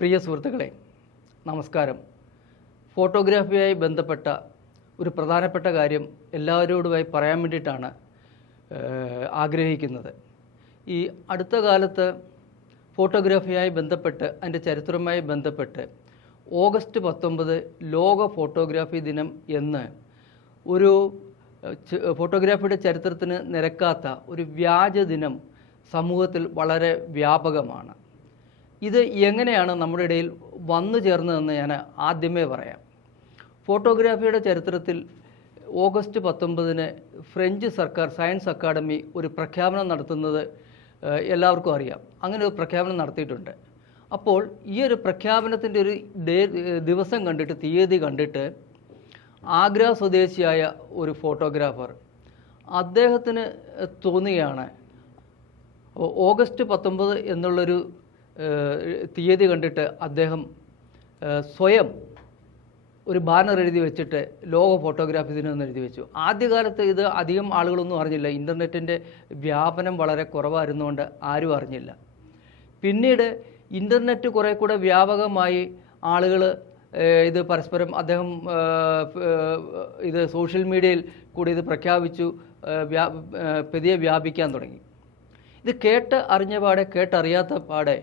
പ്രിയ സുഹൃത്തുക്കളെ, നമസ്കാരം. ഫോട്ടോഗ്രാഫിയായി ബന്ധപ്പെട്ട ഒരു പ്രധാനപ്പെട്ട കാര്യം എല്ലാവരോടുമായി പറയാൻ വേണ്ടിയിട്ടാണ് ആഗ്രഹിക്കുന്നത്. ഈ അടുത്ത കാലത്ത് ഫോട്ടോഗ്രാഫിയായി ബന്ധപ്പെട്ട് അതിൻ്റെ ചരിത്രവുമായി ബന്ധപ്പെട്ട് ഓഗസ്റ്റ് 19 ലോക ഫോട്ടോഗ്രാഫി ദിനം എന്ന് ഒരു ഫോട്ടോഗ്രാഫിയുടെ ചരിത്രത്തിന് നിരക്കാത്ത ഒരു വ്യാജ ദിനം സമൂഹത്തിൽ വളരെ വ്യാപകമാണ്. ഇത് എങ്ങനെയാണ് നമ്മുടെ ഇടയിൽ വന്നു ചേർന്നതെന്ന് ഞാൻ ആദ്യമേ പറയാം. ഫോട്ടോഗ്രാഫിയുടെ ചരിത്രത്തിൽ ഓഗസ്റ്റ് 19 ഫ്രഞ്ച് സർക്കാർ സയൻസ് അക്കാഡമി ഒരു പ്രഖ്യാപനം നടത്തുന്നത് എല്ലാവർക്കും അറിയാം. അങ്ങനെ ഒരു പ്രഖ്യാപനം നടത്തിയിട്ടുണ്ട്. അപ്പോൾ ഈ ഒരു പ്രഖ്യാപനത്തിൻ്റെ ഒരു ദിവസം കണ്ടിട്ട്, തീയതി കണ്ടിട്ട് ആഗ്ര സ്വദേശിയായ ഒരു ഫോട്ടോഗ്രാഫർ അദ്ദേഹത്തിന് തോന്നുകയാണ് ഓഗസ്റ്റ് 19 എന്നുള്ളൊരു തീയതി കണ്ടിട്ട് അദ്ദേഹം സ്വയം ഒരു ബാനർ എഴുതി വെച്ചിട്ട് ലോക ഫോട്ടോഗ്രാഫി ദിനം എന്ന് എഴുതി വെച്ചു. ആദ്യകാലത്ത് ഇത് അധികം ആളുകളൊന്നും അറിഞ്ഞില്ല. ഇൻ്റർനെറ്റിൻ്റെ വ്യാപനം വളരെ കുറവായിരുന്നുകൊണ്ട് ആരും അറിഞ്ഞില്ല. പിന്നീട് ഇൻ്റർനെറ്റ് കുറേ കൂടെ വ്യാപകമായി ആളുകൾ ഇത് പരസ്പരം അദ്ദേഹം ഇത് സോഷ്യൽ മീഡിയയിൽ കൂടി ഇത് പ്രഖ്യാപിച്ചു, പതിയെ വ്യാപിക്കാൻ തുടങ്ങി. ഇത് അറിഞ്ഞ പാടെ കേട്ടറിയാത്ത പാടെ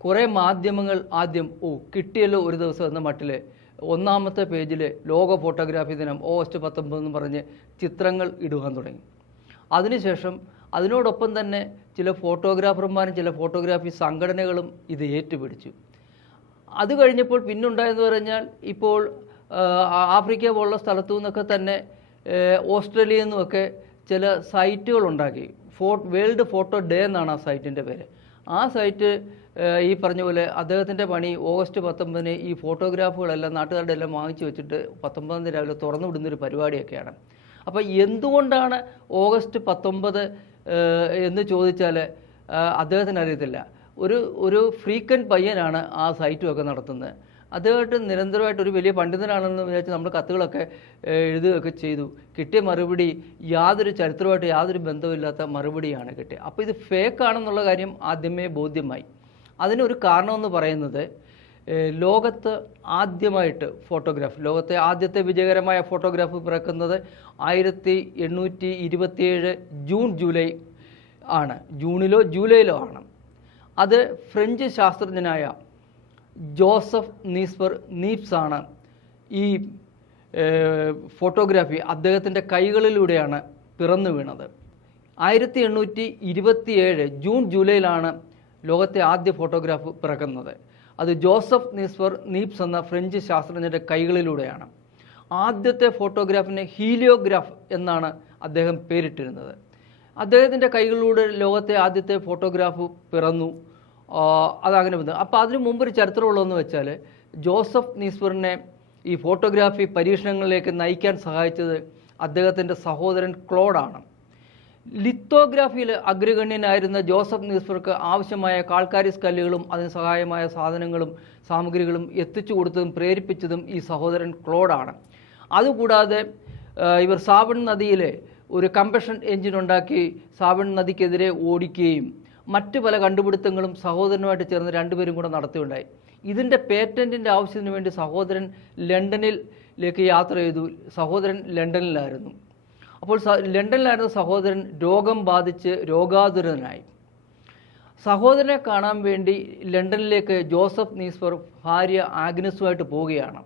കുറേ മാധ്യമങ്ങൾ ആദ്യം കിട്ടിയല്ലോ ഒരു ദിവസം എന്ന മട്ടിൽ ഒന്നാമത്തെ പേജിൽ ലോക ഫോട്ടോഗ്രാഫി ദിനം ഓഗസ്റ്റ് 19 എന്ന് പറഞ്ഞ് ചിത്രങ്ങൾ ഇടുവാൻ തുടങ്ങി. അതിനുശേഷം അതിനോടൊപ്പം തന്നെ ചില ഫോട്ടോഗ്രാഫർമാരും ചില ഫോട്ടോഗ്രാഫി സംഘടനകളും ഇത് ഏറ്റുപിടിച്ചു. അത് കഴിഞ്ഞപ്പോൾ പിന്നുണ്ടായെന്ന് പറഞ്ഞാൽ ഇപ്പോൾ ആഫ്രിക്ക പോലുള്ള സ്ഥലത്തു നിന്നൊക്കെ തന്നെ ഓസ്ട്രേലിയയിൽ നിന്നുമൊക്കെ ചില സൈറ്റുകളുണ്ടാക്കി. വേൾഡ് ഫോട്ടോ ഡേ എന്നാണ് ആ സൈറ്റിൻ്റെ പേര്. ആ സൈറ്റ് ഈ പറഞ്ഞ പോലെ അദ്ദേഹത്തിൻ്റെ പണി ഓഗസ്റ്റ് 19 ഈ ഫോട്ടോഗ്രാഫുകളെല്ലാം നാട്ടുകാരുടെ എല്ലാം വാങ്ങിച്ചു വെച്ചിട്ട് 19 രാവിലെ തുറന്നു വിടുന്നൊരു പരിപാടിയൊക്കെയാണ്. അപ്പോൾ എന്തുകൊണ്ടാണ് ഓഗസ്റ്റ് 19 എന്ന് ചോദിച്ചാൽ അദ്ദേഹത്തിന് അറിയത്തില്ല. ഒരു ഫ്രീക്വൻറ്റ് പയ്യനാണ് ആ സൈറ്റുമൊക്കെ നടത്തുന്നത്. അദ്ദേഹമായിട്ട് നിരന്തരമായിട്ട് ഒരു വലിയ പണ്ഡിതനാണെന്ന് വിചാരിച്ച് നമ്മൾ കത്തുകളൊക്കെ എഴുതുകയൊക്കെ ചെയ്തു. കിട്ടിയ മറുപടി യാതൊരു ചരിത്രമായിട്ട് യാതൊരു ബന്ധമില്ലാത്ത മറുപടിയാണ് കിട്ടിയത്. അപ്പോൾ ഇത് ഫേക്കാണെന്നുള്ള കാര്യം ആദ്യമേ ബോധ്യമായി. അതിനൊരു കാരണമെന്ന് പറയുന്നത് ലോകത്ത് ആദ്യമായിട്ട് ലോകത്തെ ആദ്യത്തെ വിജയകരമായ ഫോട്ടോഗ്രാഫ് പിറക്കുന്നത് 1827 ജൂലൈ ആണ്. ജൂണിലോ ജൂലൈയിലോ ആണ്. അത് ഫ്രഞ്ച് ശാസ്ത്രജ്ഞനായ ജോസഫ് നീപ്സ് ആണ് ഈ ഫോട്ടോഗ്രാഫി അദ്ദേഹത്തിൻ്റെ കൈകളിലൂടെയാണ് പിറന്നു വീണത്. 1827 ജൂലൈയിലാണ് ലോകത്തെ ആദ്യ ഫോട്ടോഗ്രാഫ് പിറക്കുന്നത്. അത് ജോസഫ് നീപ്സ് എന്ന ഫ്രഞ്ച് ശാസ്ത്രജ്ഞൻ്റെ കൈകളിലൂടെയാണ്. ആദ്യത്തെ ഫോട്ടോഗ്രാഫിനെ ഹീലിയോഗ്രാഫ് എന്നാണ് അദ്ദേഹം പേരിട്ടിരുന്നത്. അദ്ദേഹത്തിൻ്റെ കൈകളിലൂടെ ലോകത്തെ ആദ്യത്തെ ഫോട്ടോഗ്രാഫ് പിറന്നു. അതങ്ങനെ വന്നു. അപ്പോൾ അതിനു മുമ്പൊരു ചരിത്രമുള്ളതെന്ന് വെച്ചാൽ ജോസഫ് നീസ്വറിനെ ഈ ഫോട്ടോഗ്രാഫി പരീക്ഷണങ്ങളിലേക്ക് നയിക്കാൻ സഹായിച്ചത് അദ്ദേഹത്തിൻ്റെ സഹോദരൻ ക്ലോഡാണ്. ലിത്തോഗ്രാഫിയിൽ അഗ്രഗണ്യനായിരുന്ന ജോസഫ് നീസ്വർക്ക് ആവശ്യമായ കാൽക്കാരിസ് കല്ലുകളും അതിന് സഹായമായ സാധനങ്ങളും സാമഗ്രികളും എത്തിച്ചു കൊടുത്തതും പ്രേരിപ്പിച്ചതും ഈ സഹോദരൻ ക്ലോഡാണ്. അതുകൂടാതെ ഇവർ സാവൺ നദിയിൽ ഒരു കമ്പഷൻ എഞ്ചിൻ ഉണ്ടാക്കി സാവൺ നദിക്കെതിരെ ഓടിക്കുകയും മറ്റ് പല കണ്ടുപിടുത്തങ്ങളും സഹോദരനുമായിട്ട് ചേർന്ന് രണ്ടുപേരും കൂടെ നടത്തുകയുണ്ടായി. ഇതിൻ്റെ പേറ്റൻറ്റിൻ്റെ ആവശ്യത്തിന് വേണ്ടി സഹോദരൻ ലണ്ടനിലേക്ക് യാത്ര ചെയ്തു. സഹോദരൻ ലണ്ടനിലായിരുന്നു. അപ്പോൾ ലണ്ടനിലായിരുന്ന സഹോദരൻ രോഗം ബാധിച്ച് രോഗാതുരനായി. സഹോദരനെ കാണാൻ വേണ്ടി ലണ്ടനിലേക്ക് ജോസഫ് നീസ്വർ ഭാര്യ ആഗ്നസുമായിട്ട് പോവുകയാണ്.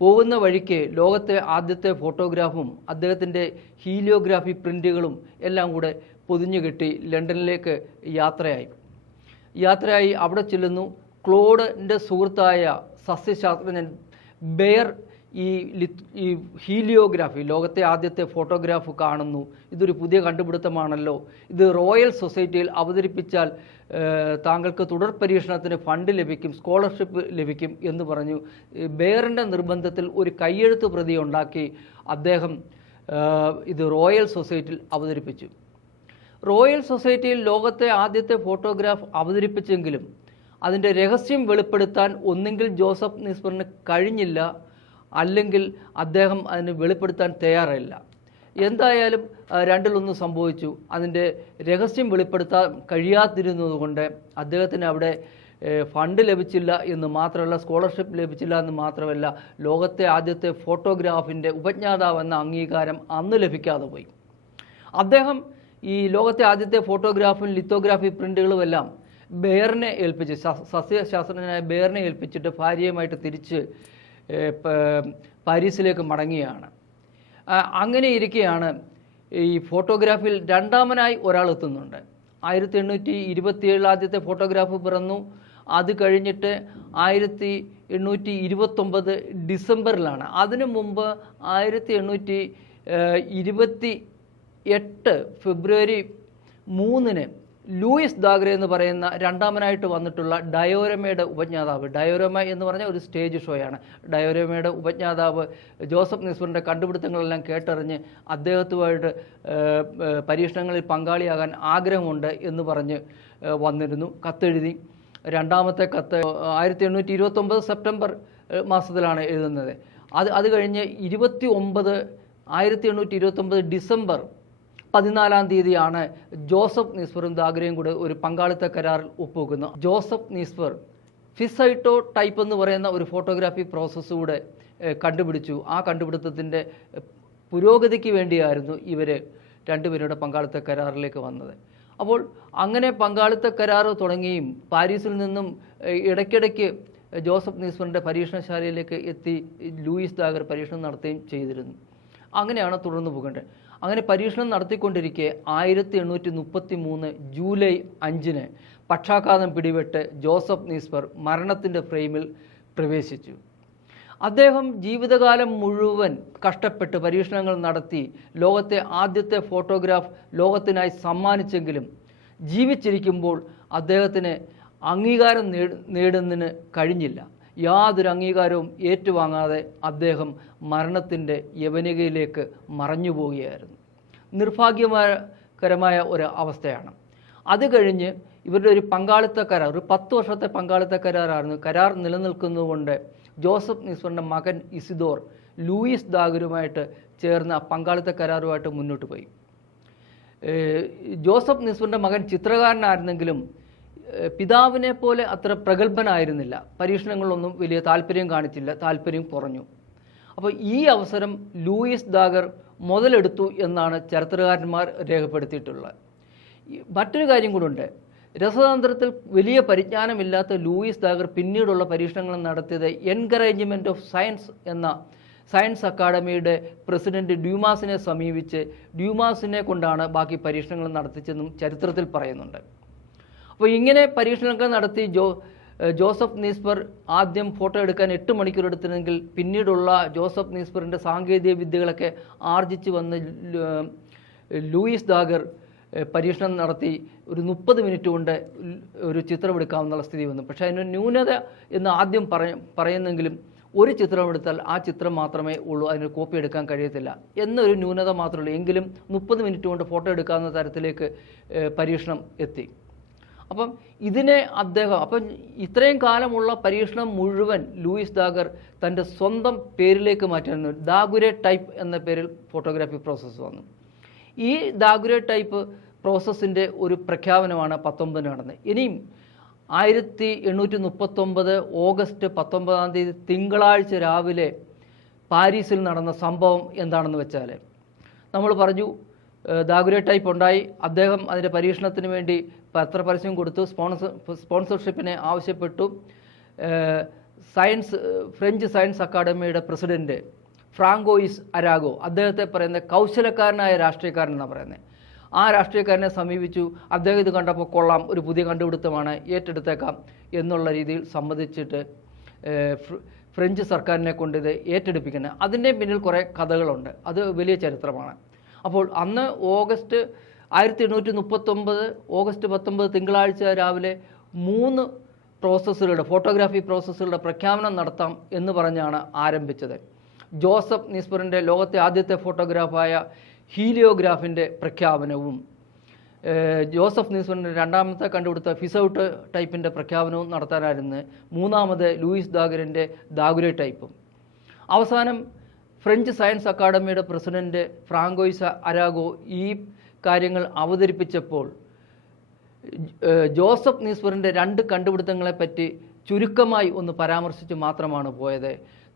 പോകുന്ന വഴിക്ക് ലോകത്തെ ആദ്യത്തെ ഫോട്ടോഗ്രാഫും അദ്ദേഹത്തിൻ്റെ ഹീലിയോഗ്രാഫി പ്രിൻ്റുകളും എല്ലാം കൂടെ പൊതിഞ്ഞു കെട്ടി ലണ്ടനിലേക്ക് യാത്രയായി അവിടെ ചെല്ലുന്നു. ക്ലോഡിൻ്റെ സുഹൃത്തായ സസ്യശാസ്ത്രജ്ഞൻ ബെയർ ഈ ഹീലിയോഗ്രാഫി ലോകത്തെ ആദ്യത്തെ ഫോട്ടോഗ്രാഫ് കാണുന്നു. ഇതൊരു പുതിയ കണ്ടുപിടുത്തമാണല്ലോ, ഇത് റോയൽ സൊസൈറ്റിയിൽ അവതരിപ്പിച്ചാൽ താങ്കൾക്ക് തുടർ പരീക്ഷണത്തിന് ഫണ്ട് ലഭിക്കും, സ്കോളർഷിപ്പ് ലഭിക്കും എന്ന് പറഞ്ഞു. ബെയറിൻ്റെ നിർബന്ധത്തിൽ ഒരു കയ്യെഴുത്ത് പ്രതി ഉണ്ടാക്കി അദ്ദേഹം ഇത് റോയൽ സൊസൈറ്റിയിൽ അവതരിപ്പിച്ചു. റോയൽ സൊസൈറ്റിയിൽ ലോകത്തെ ആദ്യത്തെ ഫോട്ടോഗ്രാഫ് അവതരിപ്പിച്ചെങ്കിലും അതിൻ്റെ രഹസ്യം വെളിപ്പെടുത്താൻ ഒന്നെങ്കിൽ ജോസഫ് നീസ്വറിന് കഴിഞ്ഞില്ല, അല്ലെങ്കിൽ അദ്ദേഹം അതിന് വെളിപ്പെടുത്താൻ തയ്യാറില്ല. എന്തായാലും രണ്ടിലൊന്ന് സംഭവിച്ചു. അതിൻ്റെ രഹസ്യം വെളിപ്പെടുത്താൻ കഴിയാതിരുന്നതുകൊണ്ട് അദ്ദേഹത്തിന് അവിടെ ഫണ്ട് ലഭിച്ചില്ല എന്ന് മാത്രമല്ല, സ്കോളർഷിപ്പ് ലഭിച്ചില്ല എന്ന് മാത്രമല്ല, ലോകത്തെ ആദ്യത്തെ ഫോട്ടോഗ്രാഫിൻ്റെ ഉപജ്ഞാതാവ് എന്ന അംഗീകാരം അന്ന് ലഭിക്കാതെ പോയി. അദ്ദേഹം ഈ ലോകത്തെ ആദ്യത്തെ ഫോട്ടോഗ്രാഫും ലിത്തോഗ്രാഫി പ്രിൻ്റുകളുമെല്ലാം ബെയറിനെ ഏൽപ്പിച്ച്, സസ്യശാസ്ത്രജ്ഞനായ ബെയറിനെ ഏൽപ്പിച്ചിട്ട് ഭാര്യയുമായിട്ട് തിരിച്ച് പാരീസിലേക്ക് മടങ്ങിയാണ്. അങ്ങനെ ഇരിക്കെയാണ് ഈ ഫോട്ടോഗ്രാഫിയിൽ രണ്ടാമനായി ഒരാൾ എത്തുന്നുണ്ട്. 1827 ആദ്യത്തെ ഫോട്ടോഗ്രാഫ് പിറന്നു. അത് കഴിഞ്ഞിട്ട് 1829 ഡിസംബറിലാണ്. അതിനു മുമ്പ് 1828 ഫെബ്രുവരി 3 ലൂയിസ് ദാഗ്രെ എന്ന് പറയുന്ന രണ്ടാമനായിട്ട് വന്നിട്ടുള്ള ഡയോരമയുടെ ഉപജ്ഞാതാവ്, ഡയോരമ എന്ന് പറഞ്ഞ ഒരു സ്റ്റേജ് ഷോയാണ്, ഡയോരമയുടെ ഉപജ്ഞാതാവ് ജോസഫ് നിസ്ബറിൻ്റെ കണ്ടുപിടുത്തങ്ങളെല്ലാം കേട്ടറിഞ്ഞ് അദ്ദേഹത്തുമായിട്ട് പരീക്ഷണങ്ങളിൽ പങ്കാളിയാകാൻ ആഗ്രഹമുണ്ട് എന്ന് പറഞ്ഞ് വന്നിരുന്നു. കത്തെഴുതി. രണ്ടാമത്തെ കത്ത് 1829 സെപ്റ്റംബർ മാസത്തിലാണ് എഴുതുന്നത്. അത് കഴിഞ്ഞ് 1829 ഡിസംബർ 14-ാം തീയതിയാണ് ജോസഫ് നിസ്ബറും ദാഗ്രയും കൂടെ ഒരു പങ്കാളിത്ത കരാറിൽ ഒപ്പുവെക്കുന്നു. ജോസഫ് നിസ്ബർ ഫിസൈറ്റോ ടൈപ്പ് എന്ന് പറയുന്ന ഒരു ഫോട്ടോഗ്രാഫി പ്രോസസ്സ് കൂടെ കണ്ടുപിടിച്ചു. ആ കണ്ടുപിടുത്തത്തിൻ്റെ പുരോഗതിക്ക് വേണ്ടിയായിരുന്നു ഇവർ രണ്ടുപേരുടെ പങ്കാളിത്ത കരാറിലേക്ക് വന്നത്. അപ്പോൾ അങ്ങനെ പങ്കാളിത്ത കരാർ തുടങ്ങിയും പാരീസിൽ നിന്നും ഇടയ്ക്കിടയ്ക്ക് ജോസഫ് നിസ്ബറിൻ്റെ പരീക്ഷണശാലയിലേക്ക് എത്തി ലൂയിസ് ദാഗർ പരീക്ഷണം നടത്തുകയും ചെയ്തിരുന്നു. അങ്ങനെയാണ് തുടർന്നു പോകേണ്ടത്. അങ്ങനെ പരീക്ഷണം നടത്തിക്കൊണ്ടിരിക്കെ 1833 ജൂലൈ 5 പക്ഷാഘാതം പിടിപെട്ട് ജോസഫ് നിസ്ബർ മരണത്തിൻ്റെ ഫ്രെയിമിൽ പ്രവേശിച്ചു. അദ്ദേഹം ജീവിതകാലം മുഴുവൻ കഷ്ടപ്പെട്ട് പരീക്ഷണങ്ങൾ നടത്തി ലോകത്തെ ആദ്യത്തെ ഫോട്ടോഗ്രാഫ് ലോകത്തിനായി സമ്മാനിച്ചെങ്കിലും ജീവിച്ചിരിക്കുമ്പോൾ അദ്ദേഹത്തിന് അംഗീകാരം നേടുന്നതിന് കഴിഞ്ഞില്ല. യാതൊരു അംഗീകാരവും ഏറ്റുവാങ്ങാതെ അദ്ദേഹം മരണത്തിൻ്റെ യവനികയിലേക്ക് മറഞ്ഞു പോവുകയായിരുന്നു. നിർഭാഗ്യകരമായ ഒരു അവസ്ഥയാണ്. അത് കഴിഞ്ഞ് ഇവരുടെ ഒരു പങ്കാളിത്ത കരാർ, ഒരു 10 വർഷത്തെ പങ്കാളിത്ത കരാറായിരുന്നു. കരാർ നിലനിൽക്കുന്നതുകൊണ്ട് ജോസഫ് നിസ്ബറിൻ്റെ മകൻ ഇസിദോർ ലൂയിസ് ദാഗറുമായിട്ട് ചേർന്ന പങ്കാളിത്ത കരാറുമായിട്ട് മുന്നോട്ട് പോയി. ജോസഫ് നിസ്ബറിൻ്റെ മകൻ ചിത്രകാരനായിരുന്നെങ്കിലും പിതാവിനെ പോലെ അത്ര പ്രഗത്ഭനായിരുന്നില്ല. പരീക്ഷണങ്ങളൊന്നും വലിയ താല്പര്യം കാണിച്ചില്ല, താല്പര്യം കുറഞ്ഞു. അപ്പോൾ ഈ അവസരം ലൂയിസ് ദാഗർ മുതലെടുത്തു എന്നാണ് ചരിത്രകാരന്മാർ രേഖപ്പെടുത്തിയിട്ടുള്ളത്. മറ്റൊരു കാര്യം കൂടെ, രസതന്ത്രത്തിൽ വലിയ പരിജ്ഞാനമില്ലാത്ത ലൂയിസ് ദാഗർ പിന്നീടുള്ള പരീക്ഷണങ്ങൾ നടത്തിയത് എൻകറേജ്മെൻറ്റ് ഓഫ് സയൻസ് എന്ന സയൻസ് അക്കാഡമിയുടെ പ്രസിഡന്റ് ഡ്യൂമാസിനെ സമീപിച്ച് ഡ്യൂമാസിനെ കൊണ്ടാണ് ബാക്കി പരീക്ഷണങ്ങൾ നടത്തിച്ചെന്നും ചരിത്രത്തിൽ പറയുന്നുണ്ട്. അപ്പോൾ ഇങ്ങനെ പരീക്ഷണങ്ങൾ നടത്തി ജോസഫ് നിസ്ബർ ആദ്യം ഫോട്ടോ എടുക്കാൻ 8 മണിക്കൂർ എടുത്തിരുന്നെങ്കിൽ പിന്നീടുള്ള ജോസഫ് നിസ്ബറിൻ്റെ സാങ്കേതിക വിദ്യകളൊക്കെ ആർജിച്ച് വന്ന് ലൂയിസ് ദാഗർ പരീക്ഷണം നടത്തി ഒരു 30 മിനിറ്റ് കൊണ്ട് ഒരു ചിത്രം എടുക്കാവുന്ന സ്ഥിതി വന്നു. പക്ഷേ അതിന് ന്യൂനത എന്ന് ആദ്യം പറയുന്നെങ്കിലും ഒരു ചിത്രം എടുത്താൽ ആ ചിത്രം മാത്രമേ ഉള്ളൂ, അതിന് കോപ്പി എടുക്കാൻ കഴിയത്തില്ല എന്നൊരു ന്യൂനത മാത്രമേ ഉള്ളൂ. എങ്കിലും 30 മിനിറ്റ് കൊണ്ട് ഫോട്ടോ എടുക്കാവുന്ന തരത്തിലേക്ക് പരീക്ഷണം എത്തി. അപ്പം ഇതിനെ അപ്പം ഇത്രയും കാലമുള്ള പരീക്ഷണം മുഴുവൻ ലൂയിസ് ദാഗർ തൻ്റെ സ്വന്തം പേരിലേക്ക് മാറ്റായിരുന്നു. ദാഗുരെ ടൈപ്പ് എന്ന പേരിൽ ഫോട്ടോഗ്രാഫി പ്രോസസ്സ് വന്നു. ഈ ദാഗുരെ ടൈപ്പ് പ്രോസസ്സിൻ്റെ ഒരു പ്രഖ്യാപനമാണ് 19 നടന്നത്. ഇനിയും 1839 ഓഗസ്റ്റ് 19-ാം തീയതി തിങ്കളാഴ്ച രാവിലെ പാരീസിൽ നടന്ന സംഭവം എന്താണെന്ന് വെച്ചാൽ, നമ്മൾ പറഞ്ഞു ദാഗുരെ ടൈപ്പ് ഉണ്ടായി. അദ്ദേഹം അതിൻ്റെ പരീക്ഷണത്തിന് വേണ്ടി പത്രപരസ്യം കൊടുത്തു, സ്പോൺസർഷിപ്പിനെ ആവശ്യപ്പെട്ടു. ഫ്രഞ്ച് സയൻസ് അക്കാഡമിയുടെ പ്രസിഡന്റ് ഫ്രാങ്കോയിസ് അരാഗോ, അദ്ദേഹത്തെ പറയുന്നത് കൗശലക്കാരനായ രാഷ്ട്രീയക്കാരൻ എന്നാണ് പറയുന്നത്. ആ രാഷ്ട്രീയക്കാരനെ സമീപിച്ചു. അദ്ദേഹം ഇത് കണ്ടപ്പോൾ കൊള്ളാം, ഒരു പുതിയ കണ്ടുപിടുത്തമാണ്, ഏറ്റെടുത്തേക്കാം എന്നുള്ള രീതിയിൽ സമ്മതിച്ചിട്ട് ഫ്രഞ്ച് സർക്കാരിനെ കൊണ്ട് ഇത് ഏറ്റെടുപ്പിക്കുന്നത്. അതിൻ്റെ പിന്നിൽ കുറേ കഥകളുണ്ട്, അത് വലിയ ചരിത്രമാണ്. അപ്പോൾ അന്ന് 1839 ഓഗസ്റ്റ് 19 തിങ്കളാഴ്ച രാവിലെ 3 പ്രോസസ്സുകളുടെ ഫോട്ടോഗ്രാഫി പ്രോസസ്സുകളുടെ പ്രഖ്യാപനം നടത്താം എന്ന് പറഞ്ഞാണ് ആരംഭിച്ചത്. ജോസഫ് നിസ്ബറിൻ്റെ ലോകത്തെ ആദ്യത്തെ ഫോട്ടോഗ്രാഫായ ഹീലിയോഗ്രാഫിൻ്റെ പ്രഖ്യാപനവും ജോസഫ് നിസ്ബറിൻ്റെ രണ്ടാമത്തെ കണ്ടുപിടുത്ത ഫിസൗട്ട് ടൈപ്പിൻ്റെ പ്രഖ്യാപനവും നടത്താനായിരുന്നു. മൂന്നാമത് ലൂയിസ് ദാഗറിൻ്റെ ദാഗുരെ ടൈപ്പും. അവസാനം ഫ്രഞ്ച് സയൻസ് അക്കാഡമിയുടെ പ്രസിഡന്റ് ഫ്രാങ്കോയിസ് അരാഗോ ഈ കാര്യങ്ങൾ അവതരിപ്പിച്ചപ്പോൾ ജോസഫ് നീസ്പറിൻ്റെ 2 കണ്ടുപിടുത്തങ്ങളെപ്പറ്റി ചുരുക്കമായി ഒന്ന് പരാമർശിച്ച് മാത്രമാണ് പോയത്.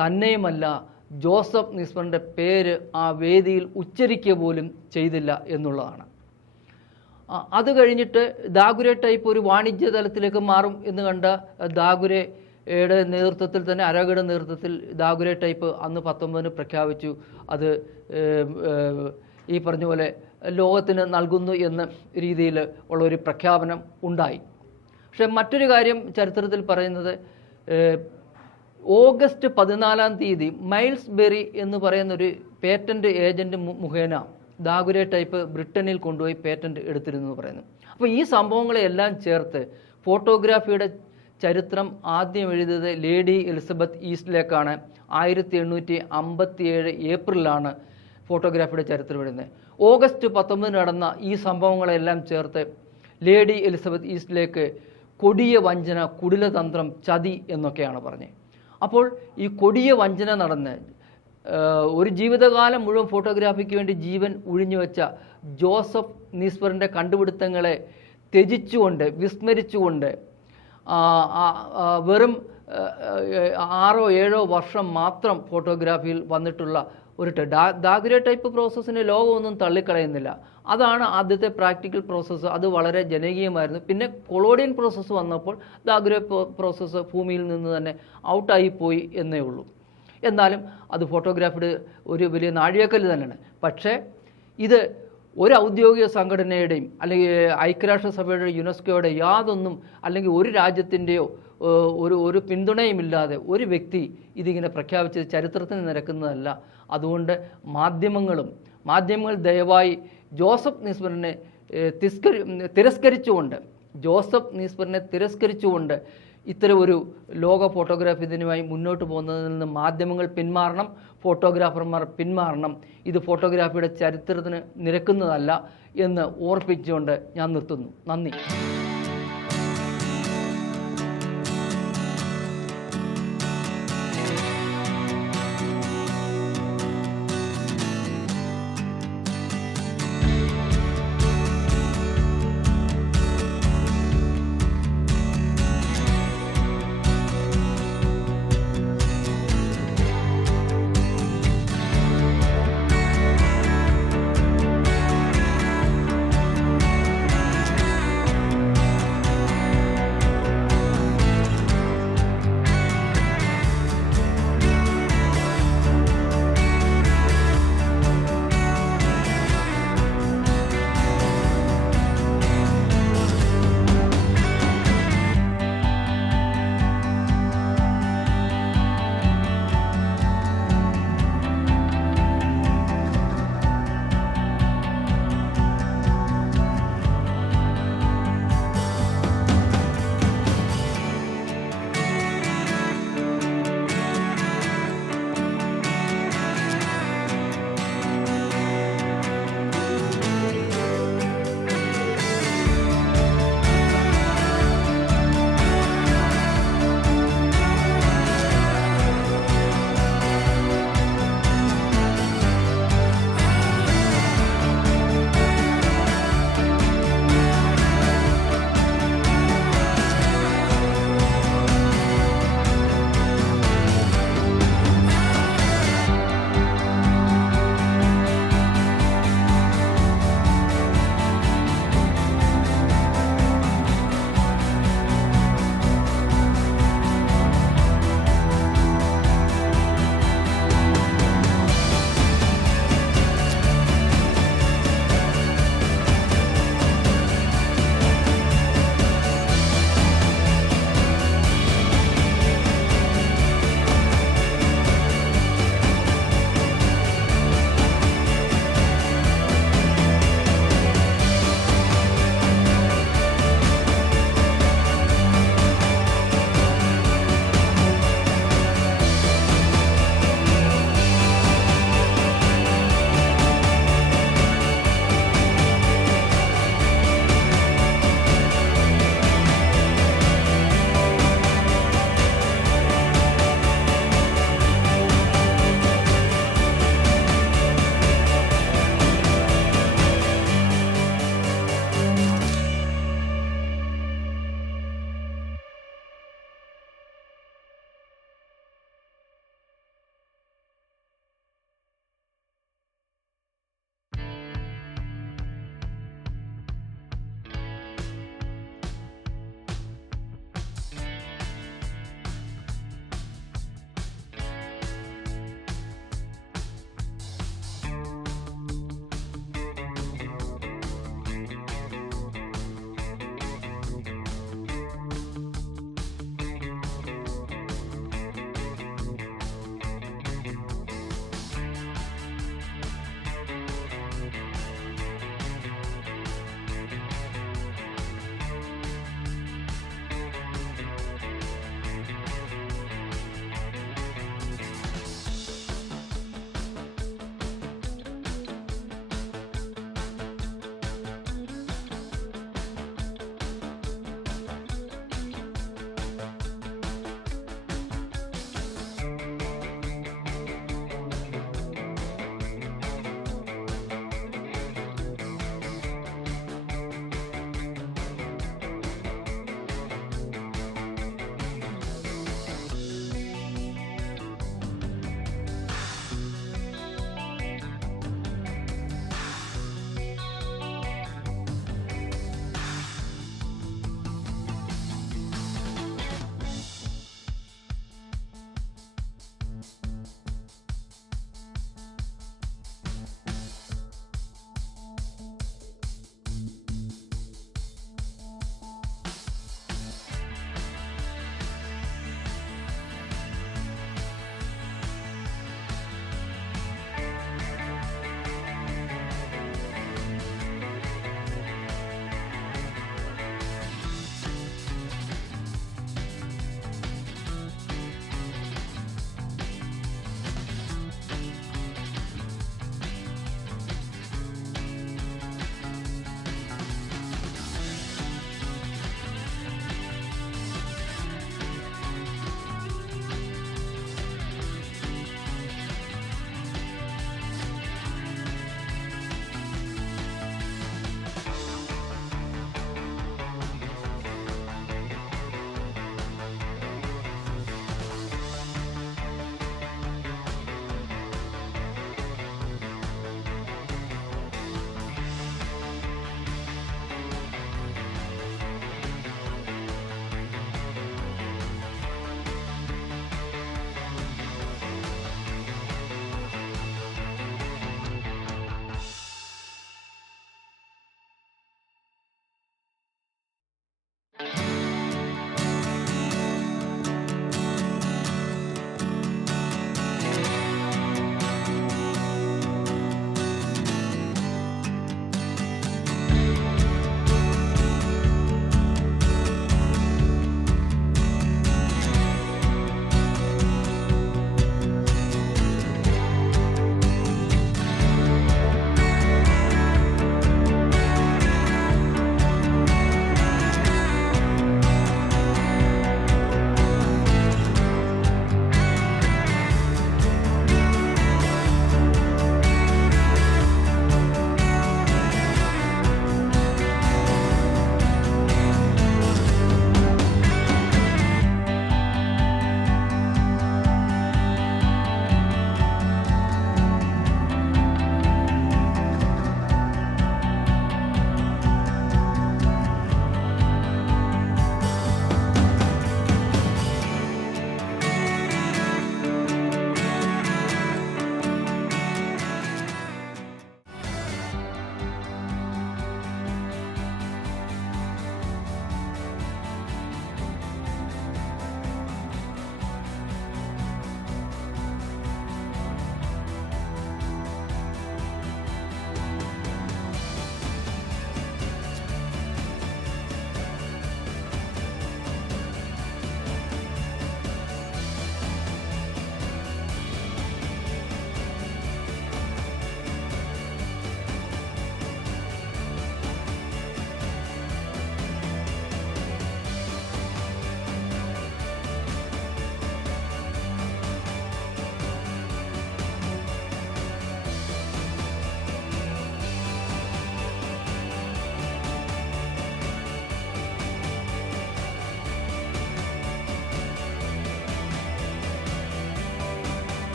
തന്നെയുമല്ല, ജോസഫ് നീസ്പറിൻ്റെ പേര് ആ വേദിയിൽ ഉച്ചരിക്കുക പോലും ചെയ്തില്ല എന്നുള്ളതാണ്. അത് കഴിഞ്ഞിട്ട് ദാഗുരെ ടൈപ്പ് ഒരു വാണിജ്യ തലത്തിലേക്ക് മാറും എന്ന് കണ്ട ദാഗുരെയുടെ നേതൃത്വത്തിൽ തന്നെ, അരോഗയുടെ നേതൃത്വത്തിൽ ദാഗുരെ ടൈപ്പ് അന്ന് 19 പ്രഖ്യാപിച്ചു. അത് ഈ പറഞ്ഞ പോലെ ലോകത്തിന് നൽകുന്നു എന്ന രീതിയിൽ ഉള്ളൊരു പ്രഖ്യാപനം ഉണ്ടായി. പക്ഷെ മറ്റൊരു കാര്യം ചരിത്രത്തിൽ പറയുന്നത്, ഓഗസ്റ്റ് 14-ാം തീയതി മൈൽസ് ബെറി എന്ന് പറയുന്നൊരു പേറ്റൻറ്റ് ഏജൻറ്റ് മുഖേന ദാഗുരെ ടൈപ്പ് ബ്രിട്ടനിൽ കൊണ്ടുപോയി പേറ്റൻറ്റ് എടുത്തിരുന്നു എന്ന് പറയുന്നു. അപ്പോൾ ഈ സംഭവങ്ങളെല്ലാം ചേർത്ത് ഫോട്ടോഗ്രാഫിയുടെ ചരിത്രം ആദ്യം എഴുതിയത് ലേഡി എലിസബത്ത് ഈസ്റ്റിലേക്കാണ്. 1857 ഏപ്രിലാണ് ഫോട്ടോഗ്രാഫിയുടെ ചരിത്രം എഴുതുന്നത്. ഓഗസ്റ്റ് 19 നടന്ന ഈ സംഭവങ്ങളെല്ലാം ചേർത്ത് ലേഡി എലിസബത്ത് ഈസ്റ്റിലേക്ക് കൊടിയ വഞ്ചന, കുടിലതന്ത്രം, ചതി എന്നൊക്കെയാണ് പറഞ്ഞത്. അപ്പോൾ ഈ കൊടിയ വഞ്ചന നടന്ന് ഒരു ജീവിതകാലം മുഴുവൻ ഫോട്ടോഗ്രാഫിക്ക് വേണ്ടി ജീവൻ ഉഴിഞ്ഞു വെച്ച ജോസഫ് നീസ്പറിൻ്റെ കണ്ടുപിടുത്തങ്ങളെ ത്യജിച്ചുകൊണ്ട്, വിസ്മരിച്ചുകൊണ്ട് വെറും 6-7 വർഷം മാത്രം ഫോട്ടോഗ്രാഫിയിൽ വന്നിട്ടുള്ള ഒരു ദാഗുരെ ടൈപ്പ് പ്രോസസ്സിന് ലോകമൊന്നും തള്ളിക്കളയുന്നില്ല. അതാണ് ആദ്യത്തെ പ്രാക്ടിക്കൽ പ്രോസസ്സ്. അത് വളരെ ജനകീയമായിരുന്നു. പിന്നെ കൊളോഡിയൻ പ്രോസസ്സ് വന്നപ്പോൾ ദാഗുരെ പ്രോസസ്സ് ഭൂമിയിൽ നിന്ന് തന്നെ ഔട്ടായിപ്പോയി എന്നേ ഉള്ളൂ. എന്നാലും അത് ഫോട്ടോഗ്രാഫിയുടെ ഒരു വലിയ നാഴികക്കല്ല് തന്നെയാണ്. പക്ഷേ ഇത് ഒരു ഔദ്യോഗിക സംഘടനയുടെയും അല്ലെങ്കിൽ ഐക്യരാഷ്ട്രസഭയുടെ, യുനെസ്കോയുടെ യാതൊന്നും, അല്ലെങ്കിൽ ഒരു രാജ്യത്തിൻ്റെയോ ഒരു പിന്തുണയുമില്ലാതെ ഒരു വ്യക്തി ഇതിങ്ങനെ പ്രഖ്യാപിച്ചത് ചരിത്രത്തിന് നിരക്കുന്നതല്ല. അതുകൊണ്ട് മാധ്യമങ്ങൾ ദയവായി ജോസഫ് നീസ്പറിനെ തിരസ്കരിച്ചുകൊണ്ട് ഇത്തരം ഒരു ലോക ഫോട്ടോഗ്രാഫി ദിനമായി മുന്നോട്ട് പോകുന്നതിൽ നിന്ന് മാധ്യമങ്ങൾ പിന്മാറണം, ഫോട്ടോഗ്രാഫർമാർ പിന്മാറണം. ഇത് ഫോട്ടോഗ്രാഫിയുടെ ചരിത്രത്തിന് നിരക്കുന്നതല്ല എന്ന് ഓർപ്പിച്ചുകൊണ്ട് ഞാൻ നിർത്തുന്നു. നന്ദി.